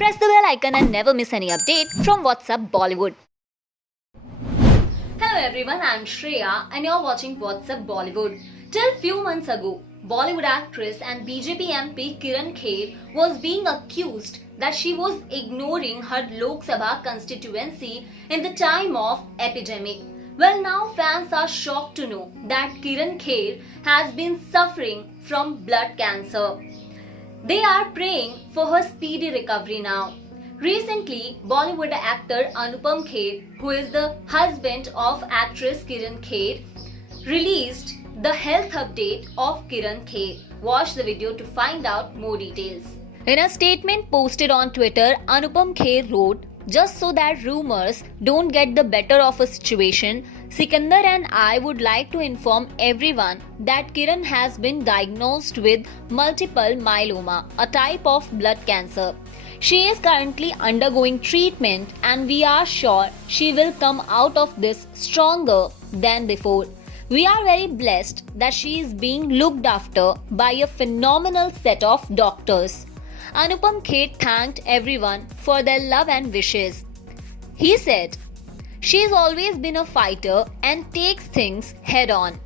Press the bell icon and never miss any update from What's Up Bollywood. Hello everyone, I'm Shreya and you're watching What's Up Bollywood. Till few months ago, Bollywood actress and BJP MP Kiran Kher was being accused that she was ignoring her Lok Sabha constituency in the time of epidemic. Well, now fans are shocked to know that Kiran Kher has been suffering from blood cancer. They are praying for her speedy recovery now. Recently, Bollywood actor Anupam Kher, who is the husband of actress Kiran Kher, released the health update of Kiran Kher. Watch the video to find out more details. In a statement posted on Twitter, Anupam Kher wrote, "Just so that rumors don't get the better of a situation, Sikandar and I would like to inform everyone that Kiran has been diagnosed with multiple myeloma, a type of blood cancer. She is currently undergoing treatment and we are sure she will come out of this stronger than before. We are very blessed that she is being looked after by a phenomenal set of doctors." Anupam Kher thanked everyone for their love and wishes. He said, "She's always been a fighter and takes things head on.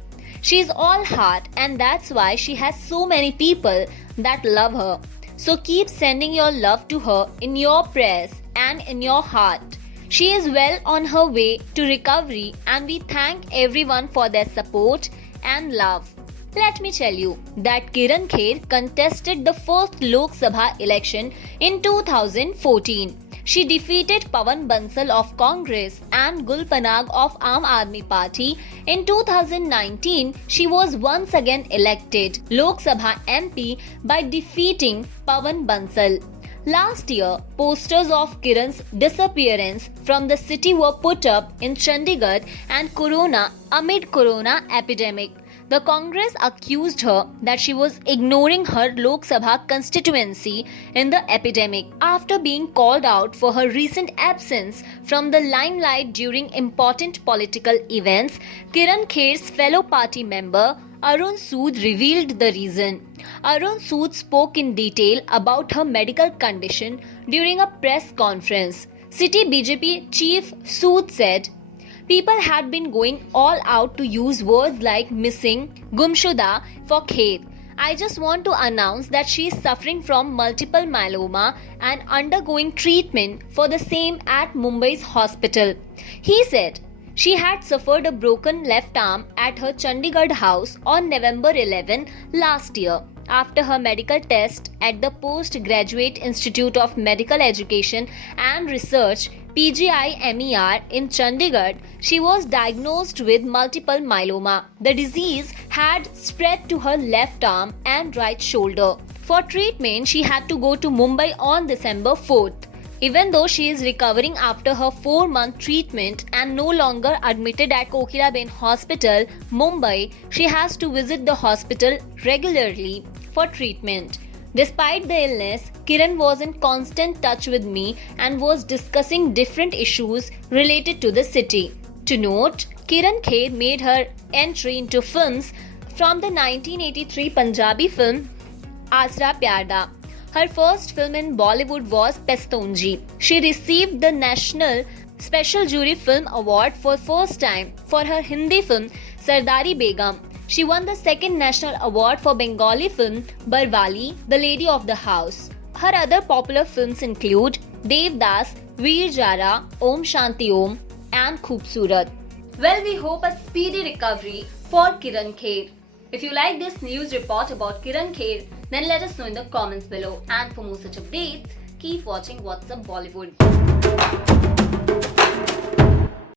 She's all heart and that's why she has so many people that love her. So keep sending your love to her in your prayers and in your heart. She is well on her way to recovery and we thank everyone for their support and love." Let me tell you that Kiran Kher contested the first Lok Sabha election in 2014. She defeated Pawan Bansal of Congress and Gul Panag of Aam Aadmi Party. In 2019, she was once again elected Lok Sabha MP by defeating Pawan Bansal. Last year, posters of Kiran's disappearance from the city were put up in Chandigarh amid corona epidemic. The Congress accused her that she was ignoring her Lok Sabha constituency in the epidemic. After being called out for her recent absence from the limelight during important political events, Kiran Kher's fellow party member Arun Sood revealed the reason. Arun Sood spoke in detail about her medical condition during a press conference. City BJP chief Sood said, "People had been going all out to use words like missing, gumshuda for Kher. I just want to announce that she is suffering from multiple myeloma and undergoing treatment for the same at Mumbai's hospital." He said she had suffered a broken left arm at her Chandigarh house on November 11 last year. After her medical test at the Postgraduate Institute of Medical Education and Research PGIMER in Chandigarh, she was diagnosed with multiple myeloma. The disease had spread to her left arm and right shoulder. For treatment, she had to go to Mumbai on December 4th. Even though she is recovering after her 4-month treatment and no longer admitted at Kokiraben Hospital, Mumbai, she has to visit the hospital regularly for treatment. Despite the illness, Kiran was in constant touch with me and was discussing different issues related to the city. To note, Kiran Kher made her entry into films from the 1983 Punjabi film Asra Pyarda. Her first film in Bollywood was Pestonji. She received the National Special Jury Film Award for first time for her Hindi film Sardari Begum. She won the second national award for Bengali film Barwali, The Lady of the House. Her other popular films include Devdas, Veer Jara, Om Shanti Om and Khoobsurat. Well, we hope a speedy recovery for Kiran Kher. If you like this news report about Kiran Kher, then let us know in the comments below. And for more such updates, keep watching What's Up Bollywood.